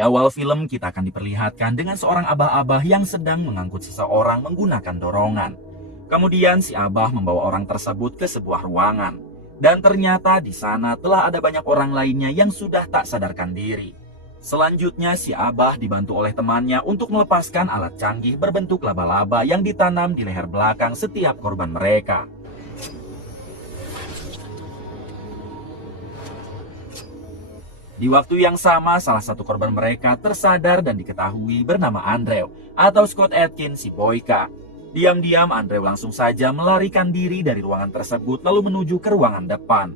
Di awal film kita akan diperlihatkan dengan seorang abah-abah yang sedang mengangkut seseorang menggunakan dorongan. Kemudian si abah membawa orang tersebut ke sebuah ruangan. Dan ternyata di sana telah ada banyak orang lainnya yang sudah tak sadarkan diri. Selanjutnya si abah dibantu oleh temannya untuk melepaskan alat canggih berbentuk laba-laba yang ditanam di leher belakang setiap korban mereka. Di waktu yang sama, salah satu korban mereka tersadar dan diketahui bernama Andrew atau Scott Atkins si Boyka. Diam-diam Andrew langsung saja melarikan diri dari ruangan tersebut lalu menuju ke ruangan depan.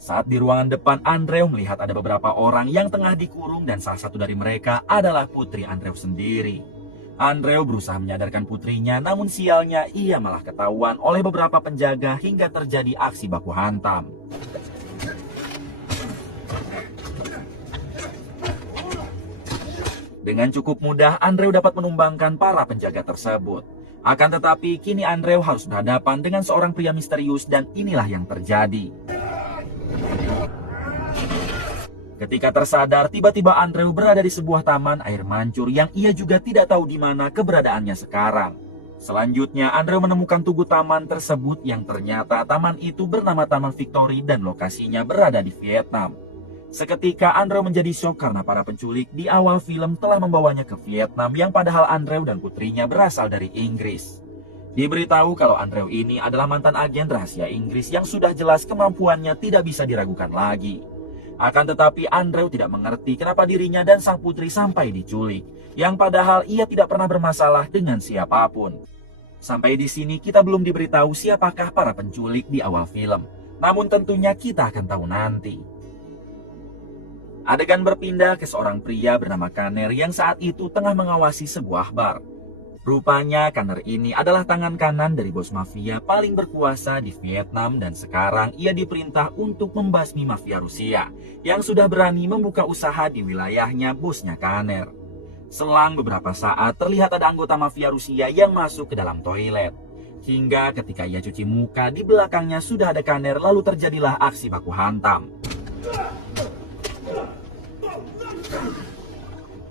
Saat di ruangan depan, Andrew melihat ada beberapa orang yang tengah dikurung dan salah satu dari mereka adalah putri Andrew sendiri. Andrew berusaha menyadarkan putrinya, namun sialnya ia malah ketahuan oleh beberapa penjaga hingga terjadi aksi baku hantam. Dengan cukup mudah, Andrew dapat menumbangkan para penjaga tersebut. Akan tetapi, kini Andrew harus berhadapan dengan seorang pria misterius dan inilah yang terjadi. Ketika tersadar, tiba-tiba Andrew berada di sebuah taman air mancur yang ia juga tidak tahu di mana keberadaannya sekarang. Selanjutnya, Andrew menemukan tugu taman tersebut yang ternyata taman itu bernama Taman Victory dan lokasinya berada di Vietnam. Seketika Andrew menjadi syok karena para penculik di awal film telah membawanya ke Vietnam yang padahal Andrew dan putrinya berasal dari Inggris. Diberitahu kalau Andrew ini adalah mantan agen rahasia Inggris yang sudah jelas kemampuannya tidak bisa diragukan lagi. Akan tetapi Andrew tidak mengerti kenapa dirinya dan sang putri sampai diculik, yang padahal ia tidak pernah bermasalah dengan siapapun. Sampai di sini kita belum diberitahu siapakah para penculik di awal film, namun tentunya kita akan tahu nanti. Adegan berpindah ke seorang pria bernama Kanner yang saat itu tengah mengawasi sebuah bar. Rupanya Kanner ini adalah tangan kanan dari bos mafia paling berkuasa di Vietnam dan sekarang ia diperintah untuk membasmi mafia Rusia yang sudah berani membuka usaha di wilayahnya bosnya Kanner. Selang beberapa saat terlihat ada anggota mafia Rusia yang masuk ke dalam toilet. Hingga ketika ia cuci muka di belakangnya sudah ada Kanner lalu terjadilah aksi baku hantam.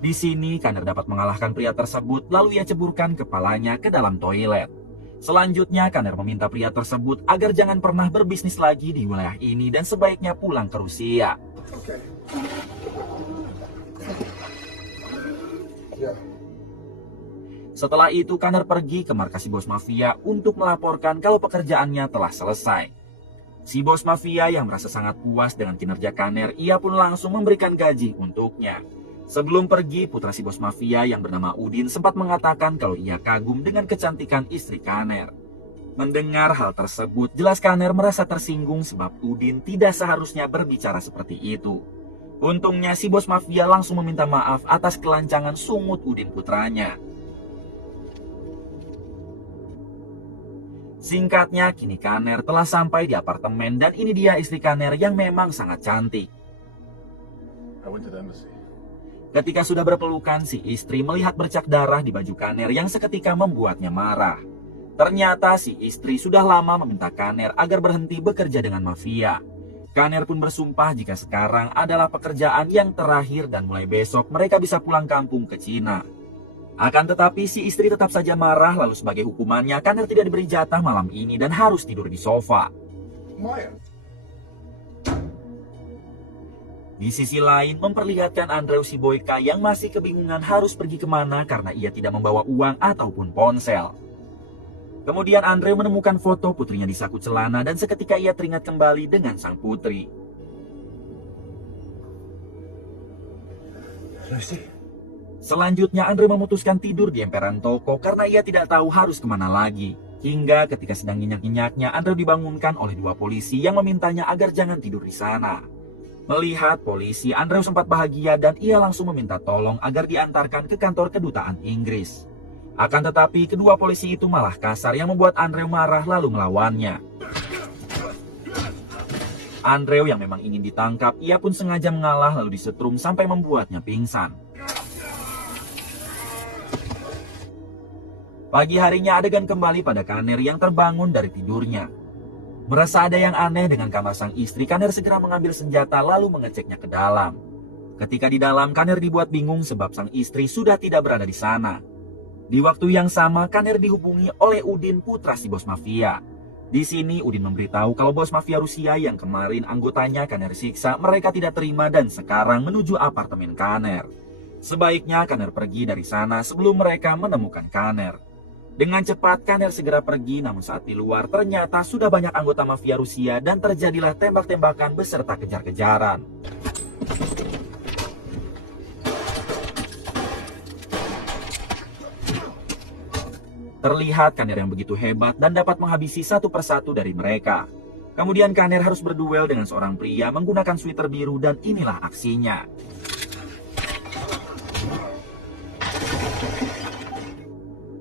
Di sini, Kanner dapat mengalahkan pria tersebut, lalu ia ceburkan kepalanya ke dalam toilet. Selanjutnya, Kanner meminta pria tersebut agar jangan pernah berbisnis lagi di wilayah ini dan sebaiknya pulang ke Rusia. Setelah itu, Kanner pergi ke markas si bos mafia untuk melaporkan kalau pekerjaannya telah selesai. Si bos mafia yang merasa sangat puas dengan kinerja Kanner, ia pun langsung memberikan gaji untuknya. Sebelum pergi, putra si bos mafia yang bernama Udin sempat mengatakan kalau ia kagum dengan kecantikan istri Kanner. Mendengar hal tersebut, jelas Kanner merasa tersinggung sebab Udin tidak seharusnya berbicara seperti itu. Untungnya si bos mafia langsung meminta maaf atas kelancangan sungut Udin putranya. Singkatnya, kini Kanner telah sampai di apartemen dan ini dia istri Kanner yang memang sangat cantik. Ketika sudah berpelukan, si istri melihat bercak darah di baju Kanner yang seketika membuatnya marah. Ternyata si istri sudah lama meminta Kanner agar berhenti bekerja dengan mafia. Kanner pun bersumpah jika sekarang adalah pekerjaan yang terakhir dan mulai besok mereka bisa pulang kampung ke Cina. Akan tetapi si istri tetap saja marah, lalu sebagai hukumannya Kanner tidak diberi jatah malam ini dan harus tidur di sofa. Di sisi lain, memperlihatkan Andrew si Boyka yang masih kebingungan harus pergi kemana karena ia tidak membawa uang ataupun ponsel. Kemudian Andrew menemukan foto putrinya di saku celana dan seketika ia teringat kembali dengan sang putri. Selanjutnya Andrew memutuskan tidur di emperan toko karena ia tidak tahu harus kemana lagi. Hingga ketika sedang nyenyak-nyenyaknya, Andrew dibangunkan oleh dua polisi yang memintanya agar jangan tidur di sana. Melihat polisi, Andrew sempat bahagia dan ia langsung meminta tolong agar diantarkan ke kantor kedutaan Inggris. Akan tetapi kedua polisi itu malah kasar yang membuat Andrew marah lalu melawannya. Andrew yang memang ingin ditangkap, ia pun sengaja mengalah lalu disetrum sampai membuatnya pingsan. Pagi harinya adegan kembali pada Kanner yang terbangun dari tidurnya. Merasa ada yang aneh dengan kamar sang istri, Kanner segera mengambil senjata lalu mengeceknya ke dalam. Ketika di dalam, Kaner dibuat bingung sebab sang istri sudah tidak berada di sana. Di waktu yang sama, Kaner dihubungi oleh Udin, putra si bos mafia. Di sini Udin memberitahu kalau bos mafia Rusia yang kemarin anggotanya Kaner siksa mereka tidak terima dan sekarang menuju apartemen Kaner. Sebaiknya Kaner pergi dari sana sebelum mereka menemukan Kaner. Dengan cepat Kaner segera pergi, namun saat di luar ternyata sudah banyak anggota mafia Rusia dan terjadilah tembak-tembakan beserta kejar-kejaran. Terlihat Kaner yang begitu hebat dan dapat menghabisi satu persatu dari mereka. Kemudian Kaner harus berduel dengan seorang pria menggunakan sweater biru dan inilah aksinya.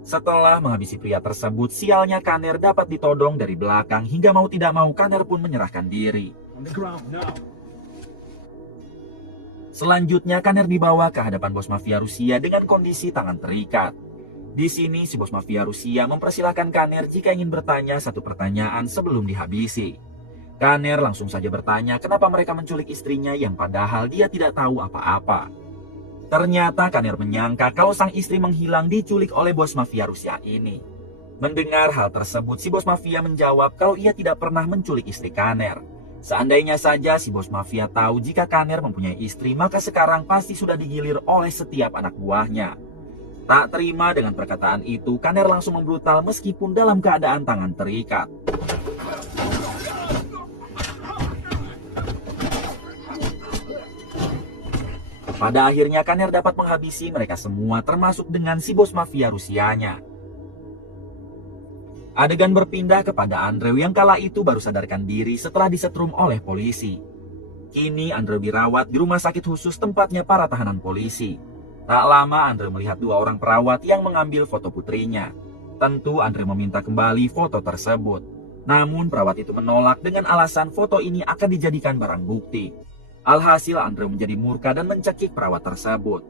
Setelah menghabisi pria tersebut, sialnya Kaner dapat ditodong dari belakang hingga mau tidak mau Kaner pun menyerahkan diri. Selanjutnya Kaner dibawa ke hadapan bos mafia Rusia dengan kondisi tangan terikat. Di sini si bos mafia Rusia mempersilahkan Kaner jika ingin bertanya satu pertanyaan sebelum dihabisi. Kaner langsung saja bertanya kenapa mereka menculik istrinya yang padahal dia tidak tahu apa-apa. Ternyata Kaner menyangka kalau sang istri menghilang diculik oleh bos mafia Rusia ini. Mendengar hal tersebut, si bos mafia menjawab kalau ia tidak pernah menculik istri Kaner. Seandainya saja si bos mafia tahu jika Kaner mempunyai istri, maka sekarang pasti sudah digilir oleh setiap anak buahnya. Tak terima dengan perkataan itu, Kaner langsung membrutal meskipun dalam keadaan tangan terikat. Pada akhirnya Kaner dapat menghabisi mereka semua termasuk dengan si bos mafia Rusianya. Adegan berpindah kepada Andrew yang kala itu baru sadarkan diri setelah disetrum oleh polisi. Kini Andrew dirawat di rumah sakit khusus tempatnya para tahanan polisi. Tak lama Andrew melihat dua orang perawat yang mengambil foto putrinya. Tentu Andrew meminta kembali foto tersebut. Namun perawat itu menolak dengan alasan foto ini akan dijadikan barang bukti. Alhasil Andrew menjadi murka dan mencekik perawat tersebut.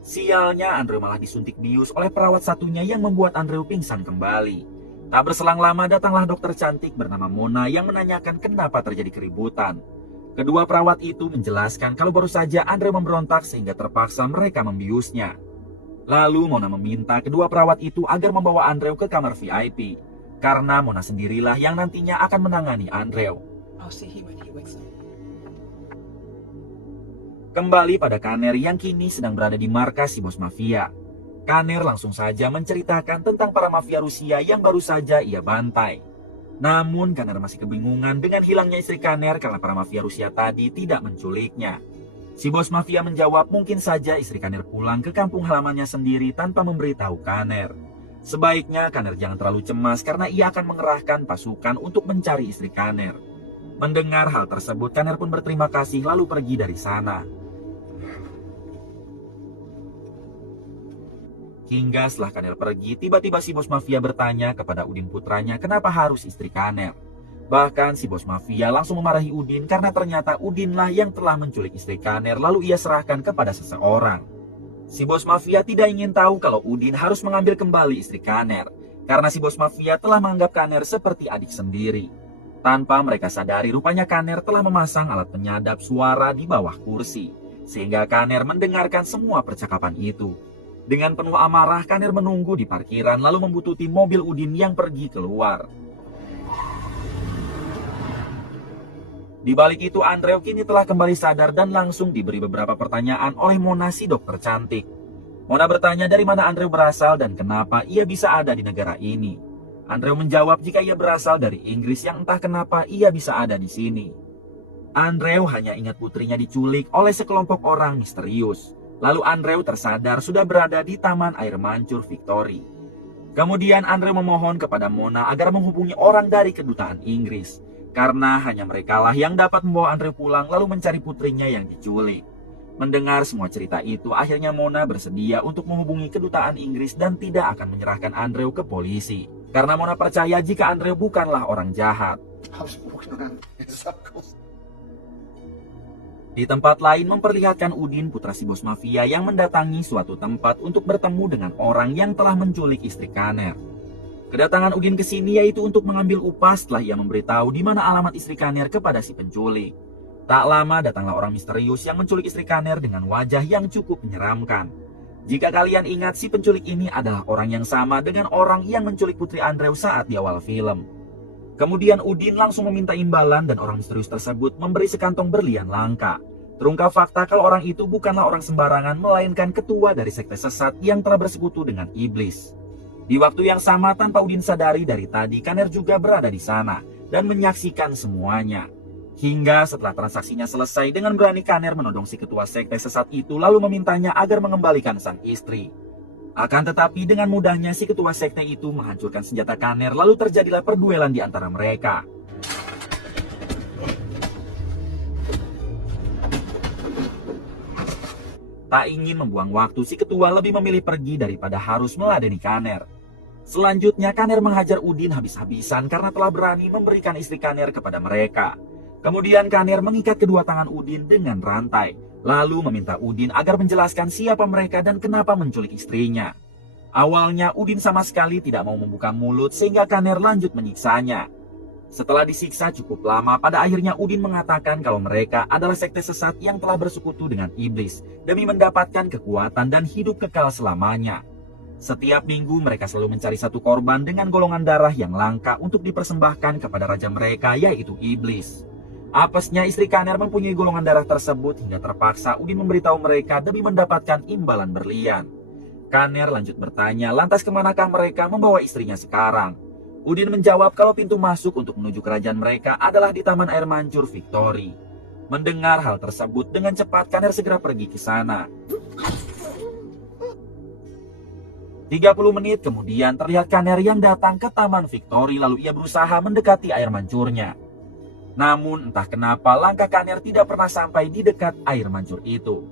Sialnya Andrew malah disuntik bius oleh perawat satunya yang membuat Andrew pingsan kembali. Tak berselang lama datanglah dokter cantik bernama Mona yang menanyakan kenapa terjadi keributan. Kedua perawat itu menjelaskan kalau baru saja Andrew memberontak sehingga terpaksa mereka membiusnya. Lalu Mona meminta kedua perawat itu agar membawa Andrew ke kamar VIP. Karena Mona sendirilah yang nantinya akan menangani Andrew. Kembali pada Kaner yang kini sedang berada di markas si bos mafia. Kaner langsung saja menceritakan tentang para mafia Rusia yang baru saja ia bantai. Namun Kaner masih kebingungan dengan hilangnya istri Kaner karena para mafia Rusia tadi tidak menculiknya. Si bos mafia menjawab mungkin saja istri Kaner pulang ke kampung halamannya sendiri tanpa memberitahu Kaner. Sebaiknya Kaner jangan terlalu cemas karena ia akan mengerahkan pasukan untuk mencari istri Kaner. Mendengar hal tersebut, Kaner pun berterima kasih lalu pergi dari sana. Hingga setelah Kaner pergi, tiba-tiba si bos mafia bertanya kepada Udin putranya kenapa harus istri Kaner. Bahkan si bos mafia langsung memarahi Udin karena ternyata Udinlah yang telah menculik istri Kaner lalu ia serahkan kepada seseorang. Si bos mafia tidak ingin tahu kalau Udin harus mengambil kembali istri Kaner karena si bos mafia telah menganggap Kaner seperti adik sendiri. Tanpa mereka sadari rupanya Kaner telah memasang alat penyadap suara di bawah kursi sehingga Kaner mendengarkan semua percakapan itu. Dengan penuh amarah, Kaner menunggu di parkiran lalu membuntuti mobil Udin yang pergi keluar. Di balik itu, Andrew kini telah kembali sadar dan langsung diberi beberapa pertanyaan oleh Mona si dokter cantik. Mona bertanya dari mana Andrew berasal dan kenapa ia bisa ada di negara ini. Andrew menjawab jika ia berasal dari Inggris yang entah kenapa ia bisa ada di sini. Andrew hanya ingat putrinya diculik oleh sekelompok orang misterius. Lalu Andrew tersadar sudah berada di Taman Air Mancur Victory. Kemudian Andrew memohon kepada Mona agar menghubungi orang dari kedutaan Inggris. Karena hanya merekalah yang dapat membawa Andrew pulang lalu mencari putrinya yang diculik. Mendengar semua cerita itu, akhirnya Mona bersedia untuk menghubungi kedutaan Inggris dan tidak akan menyerahkan Andrew ke polisi. Karena Mona percaya jika Andrew bukanlah orang jahat. Di tempat lain memperlihatkan Udin putra si bos mafia yang mendatangi suatu tempat untuk bertemu dengan orang yang telah menculik istri Kaner. Kedatangan Udin ke sini yaitu untuk mengambil upah setelah ia memberitahu di mana alamat istri Kaner kepada si penculik. Tak lama datanglah orang misterius yang menculik istri Kanner dengan wajah yang cukup menyeramkan. Jika kalian ingat, si penculik ini adalah orang yang sama dengan orang yang menculik Putri Andrew saat di awal film. Kemudian Udin langsung meminta imbalan dan orang misterius tersebut memberi sekantong berlian langka. Terungkap fakta kalau orang itu bukanlah orang sembarangan, melainkan ketua dari sekte sesat yang telah bersekutu dengan iblis. Di waktu yang sama, tanpa Udin sadari, dari tadi Kanner juga berada di sana dan menyaksikan semuanya. Hingga setelah transaksinya selesai, dengan berani Kanner menodong si ketua sekte sesat itu lalu memintanya agar mengembalikan sang istri. Akan tetapi dengan mudahnya si ketua sekte itu menghancurkan senjata Kanner, lalu terjadilah perduelan di antara mereka. Tak ingin membuang waktu, si ketua lebih memilih pergi daripada harus meladeni Kanner. Selanjutnya Kanner menghajar Udin habis-habisan karena telah berani memberikan istri Kanner kepada mereka. Kemudian Kanner mengikat kedua tangan Udin dengan rantai, lalu meminta Udin agar menjelaskan siapa mereka dan kenapa menculik istrinya. Awalnya Udin sama sekali tidak mau membuka mulut sehingga Kanner lanjut menyiksanya. Setelah disiksa cukup lama, pada akhirnya Udin mengatakan kalau mereka adalah sekte sesat yang telah bersekutu dengan iblis demi mendapatkan kekuatan dan hidup kekal selamanya. Setiap minggu mereka selalu mencari satu korban dengan golongan darah yang langka untuk dipersembahkan kepada raja mereka, yaitu iblis. Apesnya istri Kanner mempunyai golongan darah tersebut hingga terpaksa Udin memberitahu mereka demi mendapatkan imbalan berlian. Kanner lanjut bertanya, lantas kemanakah mereka membawa istrinya sekarang? Udin menjawab kalau pintu masuk untuk menuju kerajaan mereka adalah di Taman Air Mancur Victory. Mendengar hal tersebut, dengan cepat Kanner segera pergi ke sana. 30 menit kemudian terlihat Kanner yang datang ke Taman Victory, lalu ia berusaha mendekati air mancurnya. Namun entah kenapa langkah Kanner tidak pernah sampai di dekat air mancur itu.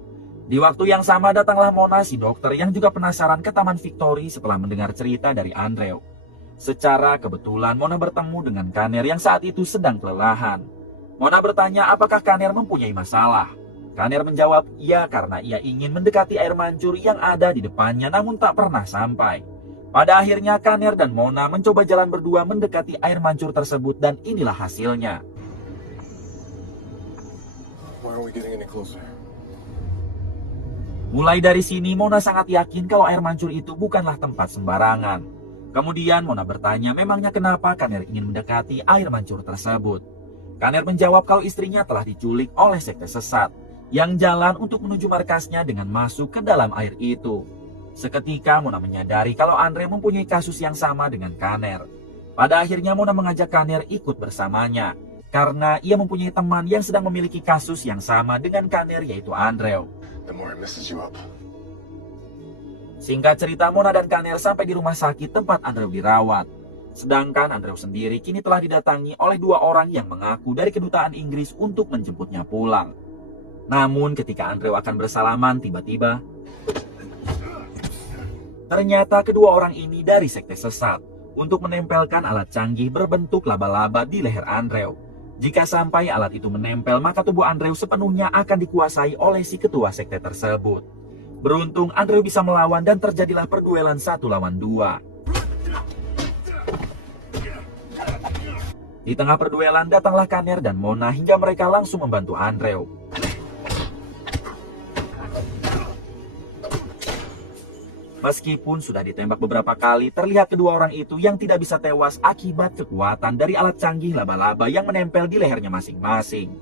Di waktu yang sama datanglah Mona, si dokter yang juga penasaran ke Taman Victory setelah mendengar cerita dari Andrew. Secara kebetulan Mona bertemu dengan Kanner yang saat itu sedang kelelahan. Mona bertanya apakah Kanner mempunyai masalah. Kanner menjawab iya karena ia ingin mendekati air mancur yang ada di depannya namun tak pernah sampai. Pada akhirnya Kanner dan Mona mencoba jalan berdua mendekati air mancur tersebut dan inilah hasilnya. Mulai dari sini Mona sangat yakin kalau air mancur itu bukanlah tempat sembarangan. Kemudian Mona bertanya memangnya kenapa Kanner ingin mendekati air mancur tersebut. Kanner menjawab kalau istrinya telah diculik oleh sekte sesat yang jalan untuk menuju markasnya dengan masuk ke dalam air itu. Seketika Mona menyadari kalau Andre mempunyai kasus yang sama dengan Kanner. Pada akhirnya Mona mengajak Kanner ikut bersamanya karena ia mempunyai teman yang sedang memiliki kasus yang sama dengan Kanner, yaitu Andrew. Singkat cerita, Mona dan Kanner sampai di rumah sakit tempat Andrew dirawat. Sedangkan Andrew sendiri kini telah didatangi oleh dua orang yang mengaku dari kedutaan Inggris untuk menjemputnya pulang. Namun ketika Andrew akan bersalaman, tiba-tiba ternyata kedua orang ini dari sekte sesat untuk menempelkan alat canggih berbentuk laba-laba di leher Andrew. Jika sampai alat itu menempel, maka tubuh Andrew sepenuhnya akan dikuasai oleh si ketua sekte tersebut. Beruntung Andrew bisa melawan dan terjadilah perduelan 1 lawan 2. Di tengah perduelan datanglah Kanner dan Mona hingga mereka langsung membantu Andrew. Meskipun sudah ditembak beberapa kali, terlihat kedua orang itu yang tidak bisa tewas akibat kekuatan dari alat canggih laba-laba yang menempel di lehernya masing-masing.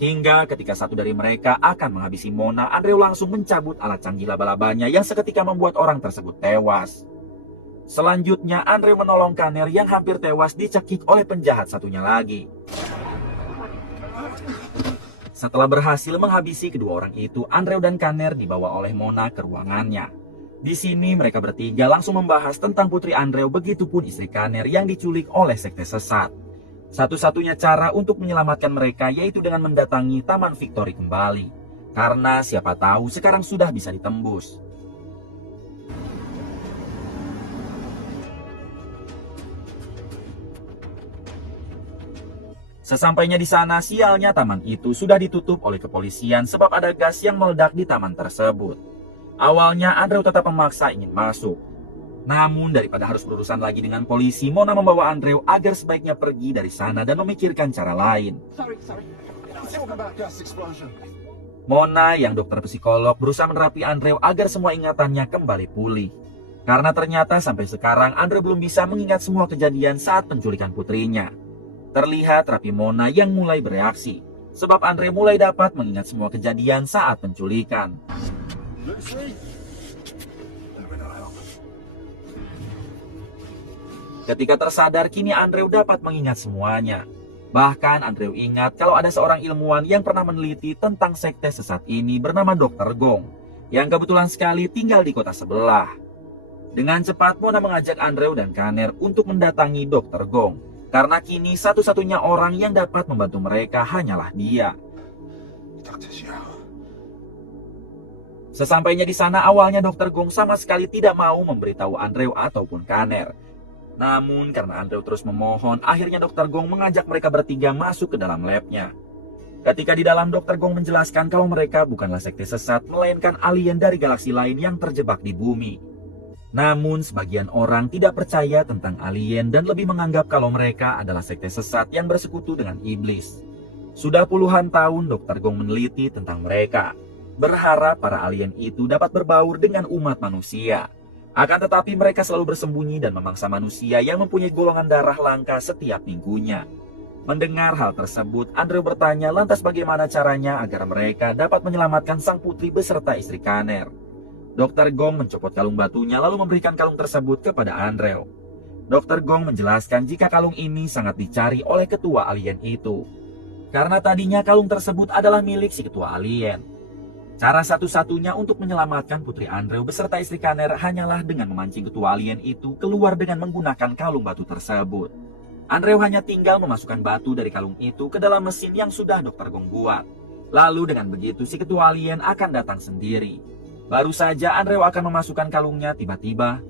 Hingga ketika satu dari mereka akan menghabisi Mona, Andrew langsung mencabut alat canggih laba-labanya yang seketika membuat orang tersebut tewas. Selanjutnya, Andrew menolong Kanner yang hampir tewas dicekik oleh penjahat satunya lagi. Setelah berhasil menghabisi kedua orang itu, Andrew dan Kanner dibawa oleh Mona ke ruangannya. Di sini mereka bertiga langsung membahas tentang putri Andrew, begitupun istri Kanner yang diculik oleh sekte sesat. Satu-satunya cara untuk menyelamatkan mereka yaitu dengan mendatangi Taman Victory kembali. Karena siapa tahu sekarang sudah bisa ditembus. Sesampainya di sana, sialnya taman itu sudah ditutup oleh kepolisian sebab ada gas yang meledak di taman tersebut. Awalnya Andrew tetap memaksa ingin masuk. Namun daripada harus berurusan lagi dengan polisi, Mona membawa Andrew agar sebaiknya pergi dari sana dan memikirkan cara lain. Mona yang dokter psikolog berusaha menerapi Andrew agar semua ingatannya kembali pulih. Karena ternyata sampai sekarang Andrew belum bisa mengingat semua kejadian saat penculikan putrinya. Terlihat rapi Mona yang mulai bereaksi, sebab Andrew mulai dapat mengingat semua kejadian saat penculikan. Ketika tersadar, kini Andrew dapat mengingat semuanya. Bahkan Andrew ingat kalau ada seorang ilmuwan yang pernah meneliti tentang sekte sesat ini bernama Dr. Gong, yang kebetulan sekali tinggal di kota sebelah. Dengan cepat Mona mengajak Andrew dan Kanner untuk mendatangi Dr. Gong, karena kini satu-satunya orang yang dapat membantu mereka hanyalah dia. Sesampainya di sana, awalnya Dr. Gong sama sekali tidak mau memberitahu Andrew ataupun Kanner. Namun karena Andrew terus memohon, akhirnya Dr. Gong mengajak mereka bertiga masuk ke dalam labnya. Ketika di dalam, Dr. Gong menjelaskan kalau mereka bukanlah sekte sesat, melainkan alien dari galaksi lain yang terjebak di bumi. Namun sebagian orang tidak percaya tentang alien dan lebih menganggap kalau mereka adalah sekte sesat yang bersekutu dengan iblis. Sudah puluhan tahun Dr. Gong meneliti tentang mereka, berharap para alien itu dapat berbaur dengan umat manusia. Akan tetapi mereka selalu bersembunyi dan memangsa manusia yang mempunyai golongan darah langka setiap minggunya. Mendengar hal tersebut, Andrew bertanya lantas bagaimana caranya agar mereka dapat menyelamatkan sang putri beserta istri Kanner. Dr. Gong mencopot kalung batunya lalu memberikan kalung tersebut kepada Andrew. Dr. Gong menjelaskan jika kalung ini sangat dicari oleh ketua alien itu. Karena tadinya kalung tersebut adalah milik si ketua alien. Cara satu-satunya untuk menyelamatkan putri Andrew beserta istri Kanner hanyalah dengan memancing ketua alien itu keluar dengan menggunakan kalung batu tersebut. Andrew hanya tinggal memasukkan batu dari kalung itu ke dalam mesin yang sudah Dr. Gong buat. Lalu dengan begitu si ketua alien akan datang sendiri. Baru saja Andrew akan memasukkan kalungnya, tiba-tiba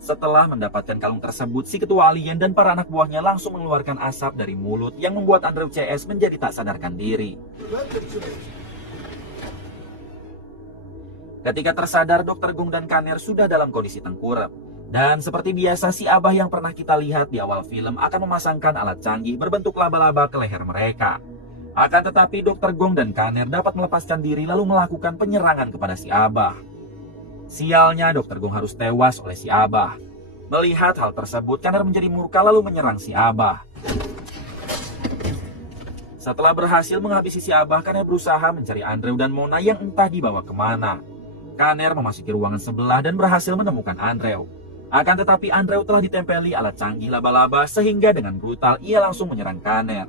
setelah mendapatkan kalung tersebut, si ketua alien dan para anak buahnya langsung mengeluarkan asap dari mulut yang membuat Andrew CS menjadi tak sadarkan diri. Ketika tersadar, Dr. Gong dan Kanner sudah dalam kondisi tengkurap. Dan seperti biasa, si Abah yang pernah kita lihat di awal film akan memasangkan alat canggih berbentuk laba-laba ke leher mereka. Akan tetapi Dr. Gong dan Kanner dapat melepaskan diri lalu melakukan penyerangan kepada si Abah. Sialnya, Dr. Gong harus tewas oleh si Abah. Melihat hal tersebut, Kanner menjadi murka lalu menyerang si Abah. Setelah berhasil menghabisi si Abah, Kanner berusaha mencari Andrew dan Mona yang entah dibawa kemana. Kanner memasuki ruangan sebelah dan berhasil menemukan Andrew. Akan tetapi Andrew telah ditempeli alat canggih laba-laba sehingga dengan brutal ia langsung menyerang Kanner.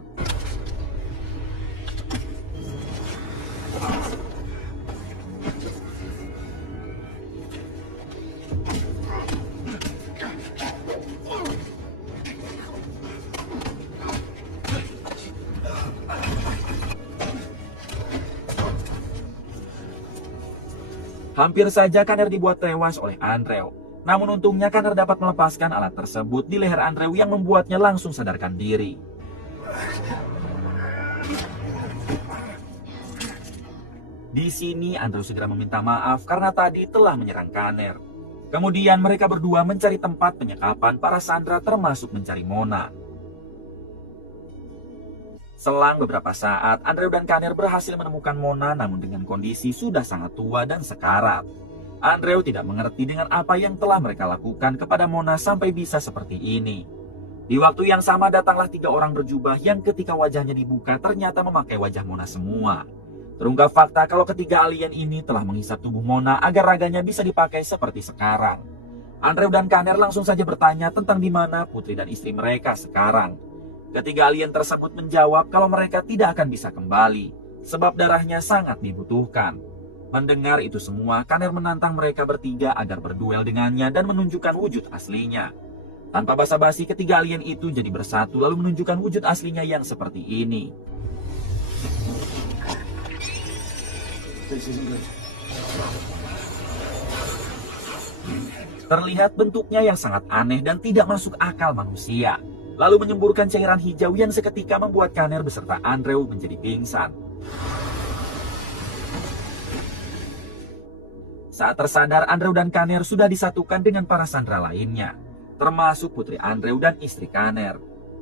Hampir saja Kanner dibuat tewas oleh Andrew. Namun untungnya Kanner dapat melepaskan alat tersebut di leher Andrew yang membuatnya langsung sadarkan diri. Di sini Andrew segera meminta maaf karena tadi telah menyerang Kanner. Kemudian mereka berdua mencari tempat penyekapan para sandera termasuk mencari Mona. Selang beberapa saat, Andrew dan Kanner berhasil menemukan Mona namun dengan kondisi sudah sangat tua dan sekarat. Andrew tidak mengerti dengan apa yang telah mereka lakukan kepada Mona sampai bisa seperti ini. Di waktu yang sama datanglah 3 orang berjubah yang ketika wajahnya dibuka ternyata memakai wajah Mona semua. Terungkap fakta kalau ketiga alien ini telah menghisap tubuh Mona agar raganya bisa dipakai seperti sekarang. Andrew dan Kanner langsung saja bertanya tentang di mana putri dan istri mereka sekarang. Ketiga alien tersebut menjawab kalau mereka tidak akan bisa kembali, sebab darahnya sangat dibutuhkan. Mendengar itu semua, Kanner menantang mereka bertiga agar berduel dengannya dan menunjukkan wujud aslinya. Tanpa basa-basi, ketiga alien itu jadi bersatu lalu menunjukkan wujud aslinya yang seperti ini. Terlihat bentuknya yang sangat aneh dan tidak masuk akal manusia. Lalu menyemburkan cairan hijau yang seketika membuat Kanner beserta Andrew menjadi pingsan. Saat tersadar, Andrew dan Kanner sudah disatukan dengan para sandera lainnya, termasuk putri Andrew dan istri Kanner.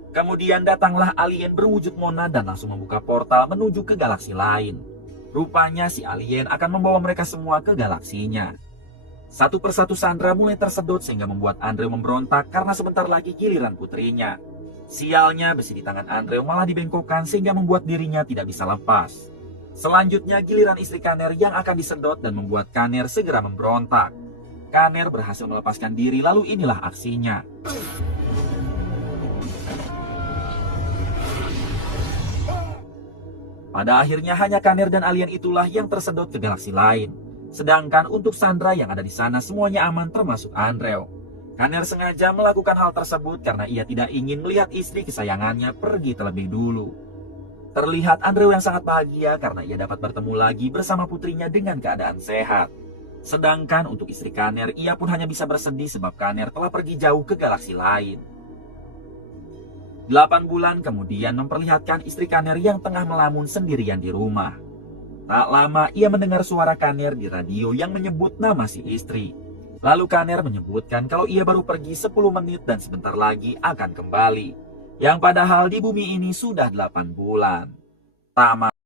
Kemudian datanglah alien berwujud monad dan langsung membuka portal menuju ke galaksi lain. Rupanya si alien akan membawa mereka semua ke galaksinya. Satu persatu Sandra mulai tersedot sehingga membuat Andrew memberontak karena sebentar lagi giliran putrinya. Sialnya besi di tangan Andrew malah dibengkokkan sehingga membuat dirinya tidak bisa lepas. Selanjutnya giliran istri Kaner yang akan disedot dan membuat Kaner segera memberontak. Kaner berhasil melepaskan diri lalu inilah aksinya. Pada akhirnya hanya Kaner dan alien itulah yang tersedot ke galaksi lain. Sedangkan untuk Sandra yang ada di sana semuanya aman termasuk Andrew. Kaner sengaja melakukan hal tersebut karena ia tidak ingin melihat istri kesayangannya pergi terlebih dulu. Terlihat Andrew yang sangat bahagia karena ia dapat bertemu lagi bersama putrinya dengan keadaan sehat. Sedangkan untuk istri Kaner, ia pun hanya bisa bersedih sebab Kaner telah pergi jauh ke galaksi lain. 8 bulan kemudian memperlihatkan istri Kaner yang tengah melamun sendirian di rumah. Tak lama ia mendengar suara Kaner di radio yang menyebut nama si istri. Lalu Kaner menyebutkan kalau ia baru pergi 10 menit dan sebentar lagi akan kembali. Yang padahal di bumi ini sudah 8 bulan. Tamat.